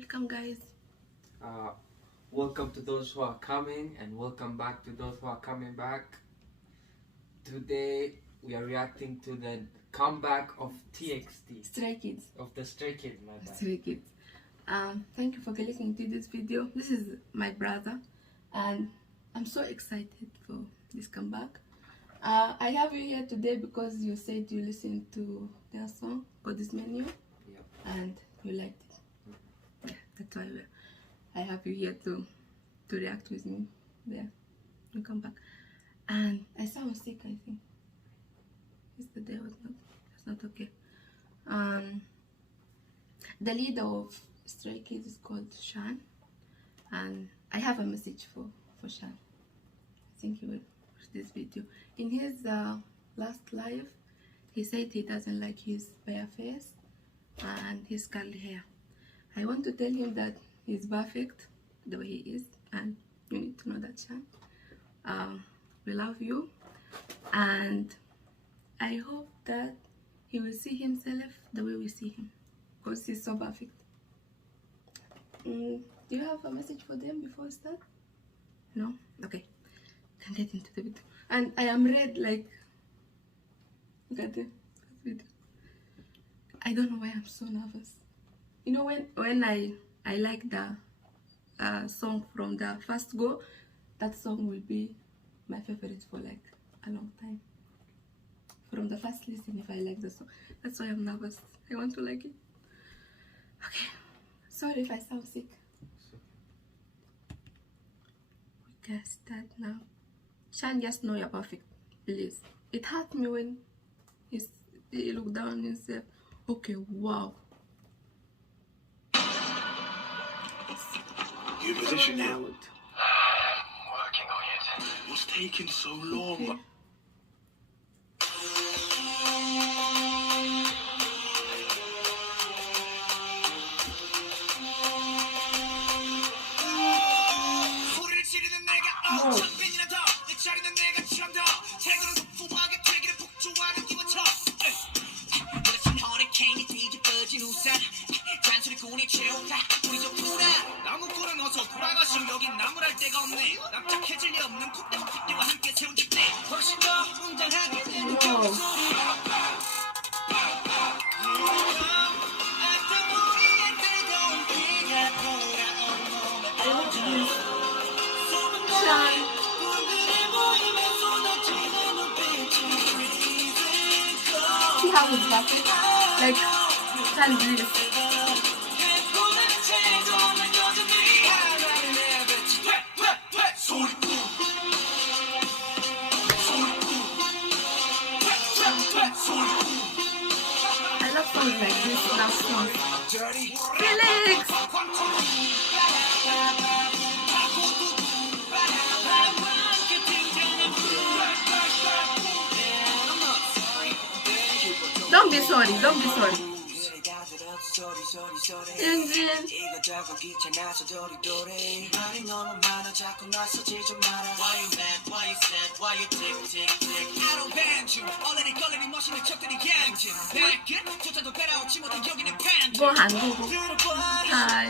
Welcome, guys. Uh, Welcome to those who are coming, and welcome back to those who are coming back. Today we are reacting to the comeback of TXT, Stray Kids. of the Stray Kids. My bad. Stray Kids. Thank you for listening to this video. This is my brother, and I'm so excited for this comeback. I have you here today because you said you listened to their song, God's Menu, Yep. and you liked it. Yeah, that's why I have you here to react with me. There, you come back. And I sound sick, I think. Yesterday was not. That's not okay. The leader of Stray Kids is called Shan, and I have a message for Shan. I think he will watch this video. In his last live, he said he doesn't like his bare face and his curly hair. I want to tell him that he's perfect the way he is, and you need to know that, Shan. We love you, and I hope that he will see himself the way we see him, because he's so perfect. Do you have a message for them before we start? No? Okay. Then get into the video. And I am red, like, look at the video. I don't know why I'm so nervous. You know, when I like the song from the first go, that song will be my favorite for like a long time. From the first listen, if I like the song. That's why I'm nervous. I want to like it. Okay. Sorry if I sound sick. We can start now. Shan, just know you're perfect. Please. It hurt me when he looked down on himself. Okay, wow. You position now. Loud. Working on it. What's taking so long? Okay. See how it's laughing? Like, can't breathe. I love songs like this, love songs. Felix! Don't be sorry, don't be sorry. Yunjin. Go 한국어. Hi.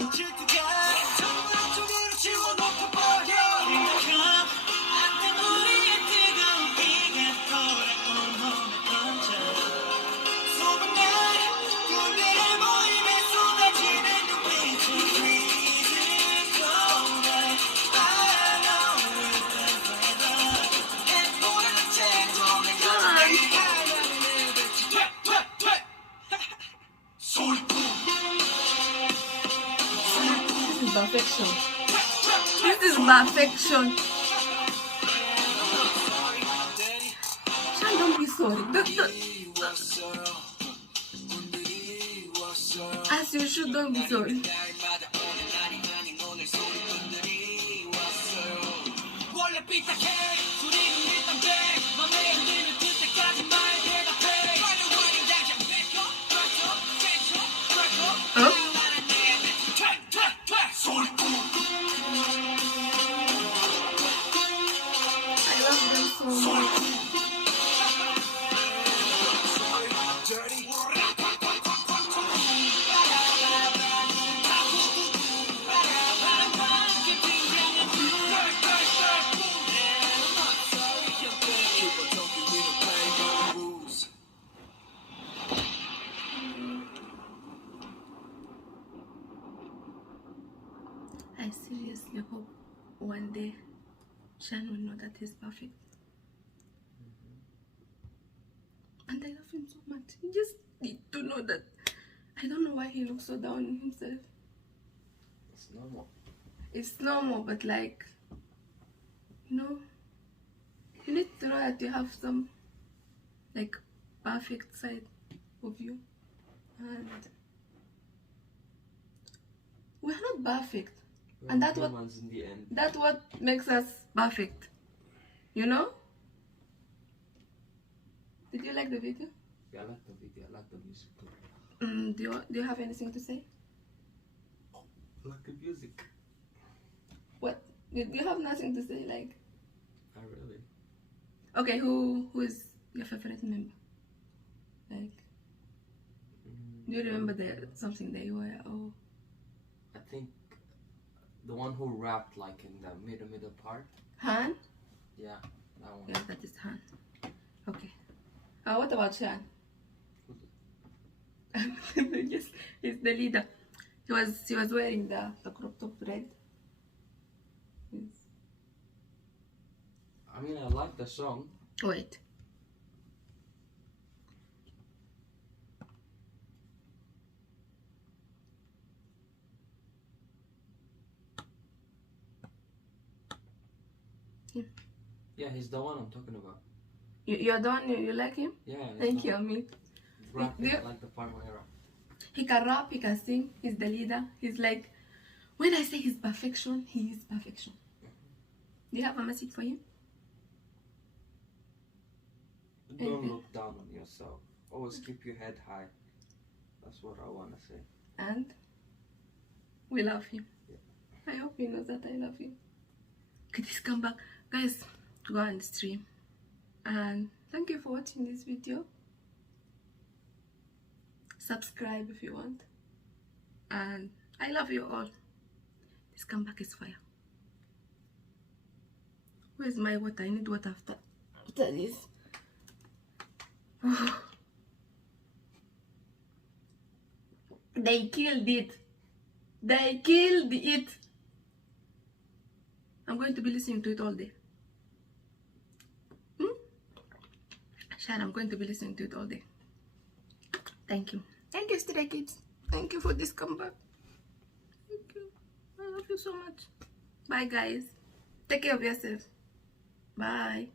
Perfection. This is perfection. Shan, don't be sorry. As you should, don't be sorry. Huh? I love them so much. I seriously hope one day Shan will know that he's perfect. And I love him so much. He just need to know that. I don't know why he looks so down on himself. It's normal. It's normal, but like, you know, you need to know that you have some like perfect side of you, and we're not perfect, and that's what Humans in the end. that's what makes us perfect, you know. Did you like the video? Yeah, I like the video. I like the music. Do you have anything to say? I like the music. What? Do you have nothing to say? Like, Not really. okay, who is your favorite member? Like, do you remember something that you were? Oh, I think the one who rapped like in the middle part. Han? Yeah, that one. Yeah, that is Han. Okay. What about Shan? Yes, he's the leader. He was wearing the crop top red. Yes. I mean, I like the song. Wait. Yeah, he's the one I'm talking about. You're the one, you like him? Yeah. Thank you, Amit. Rapping, Do I like the part where he rap. He can rap, he can sing, he's the leader. He's like, when I say he's perfection, he is perfection. Do you have a message for him? Don't look down on yourself. Always keep your head high. That's what I want to say. And we love him. Yeah. I hope he knows that I love him. Okay, this come back. Guys, go and stream. And thank you for watching this video. Subscribe if you want. And I love you all. This comeback is fire. Where's my water? I need water after this. They killed it. They killed it. I'm going to be listening to it all day. Shan, I'm going to be listening to it all day. Thank you. Thank you, Stray Kids. Thank you for this comeback. Thank you. I love you so much. Bye, guys. Take care of yourself. Bye.